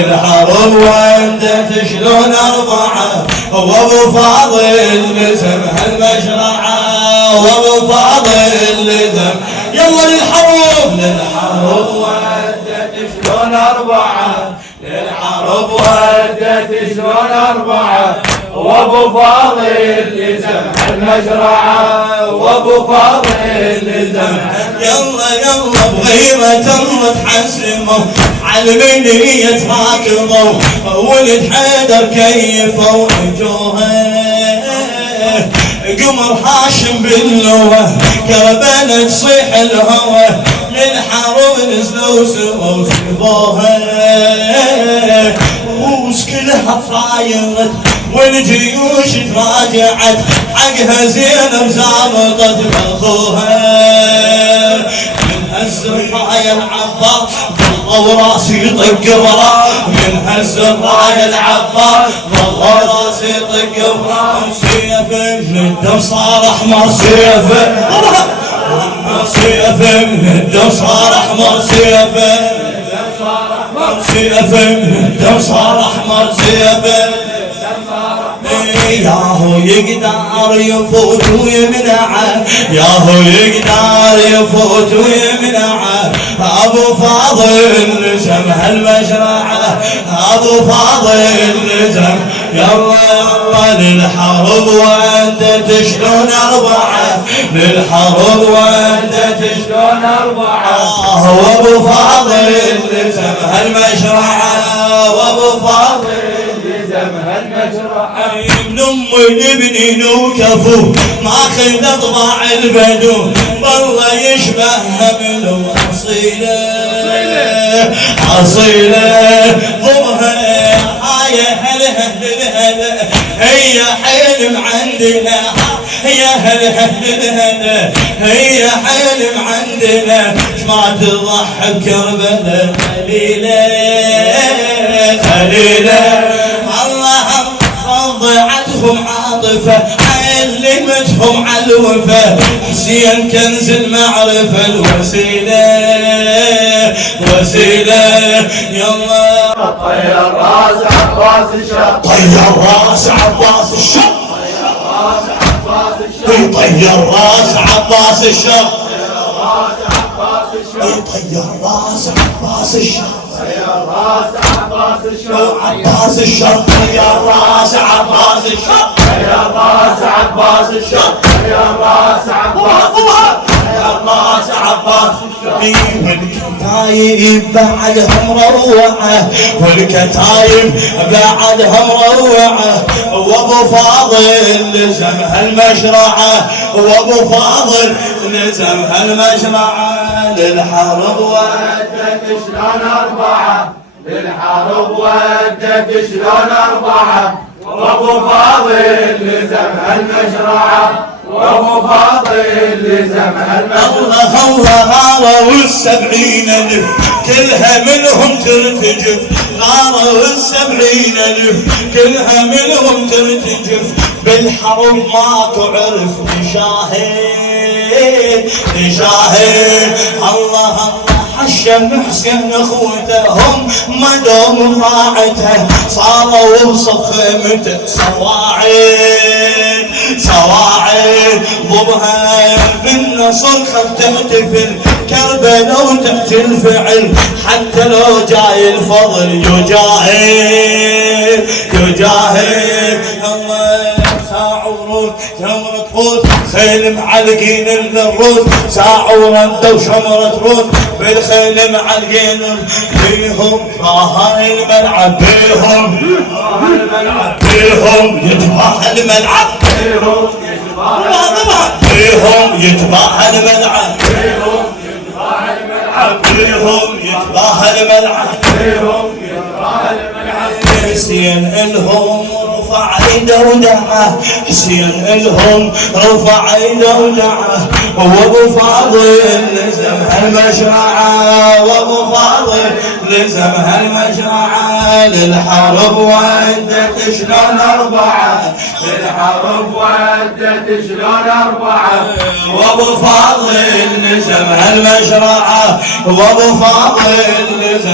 الحرب ودت شلون أربعة وابو فاضل لزم هالمشرعة وابو فاضل لزم يلا للحرب ودت شلون أربعة للحرب ودت شلون أربعة وابو فاضل لزم هالمشرعة وابو فاضل لزم يلا بغيرة الله تحسموا علمني يتراكموا ولد حيدر كيفوا وجوهه قمر هاشم باللوه كربلاء تصيح الهوى للحرب نزلوا سووا سبوها روس كلها فايرت والجيوش تراجعت حقها زينب زابطت باخوها من هالزرايا العباس والله وراسي يطق ورا من هالزرايا العباس والله وراسي يطق ورا سيف من الدم صار احمر سيف من الدم صار احمر سيف من الدم صار احمر سيف ياهو يقدر يفوت ويمنعه ياهو يقدر يفوت ويمنعه ابو فاضل لزم هالمشرعه ابو فاضل لزم يلا للحرب ودت شلون أربعة للحرب ودت شلون أربعة وابو فاضل لزم هالمشرعه وابو فاضل لزم هالمشرعه من امي لبنين وكفو ما خذ اطباع البدو والله يشبه منو اصيله ضمها هاي هلا هي حلم عندنا يا هلا هي حلم عندنا ما تضحي بكربلاء خليله الله ضيعتهم عاطفة علمتهم على الوفا حسين كنز المعرفة الوسيلة يلا طير راس عباس الشر طير راس عباس الشر طير راس عباس الشر طير راس عباس الشر عباس الشر طير راس عباس الشر عباس الشر راس عباس والكتايب بعدهم روعه والكتايب بعدهم روعه وابو فاضل لزم هالمشرعه وابو فاضل لزم هالمشرعه للحرب ودت شلون أربعة للحرب ودت شلون أربعة وابو فاضل لزم هالمشرعة وابو فاضل لزم هالمشرعة الله غاروا السبعين ألف كلها منهم ترتجف غاروا السبعين ألف كلها منهم ترتجف بالحرب ماكو عرف نشاهد الله حشم حسين اخوتهم ما دوم ضاعته صاروا بصفمته صواعد ضبها بالنصر خف تحتفل كربلاء وتحت الفعل حتى لو جاي الفضل يجاهد الله ساعة ورود شمرة فوت خيل معلقين الروس ساعة وردة وشمرة روس بالخيل معلقين بيهم راهاي الملعب بيهم يتباهى الملعب بيهم يتباهى الملعب حسين الهم رفع ايده ودعه حسين الهم رفع ايده ودعه وابو فاضل لزم هالمشرعه وابو فاضل لزم هالمشرعه للحرب ودت شلون أربعة للحرب ودت شلون أربعة وابو فاضل لزم هالمشرعه وابو فاضل لزم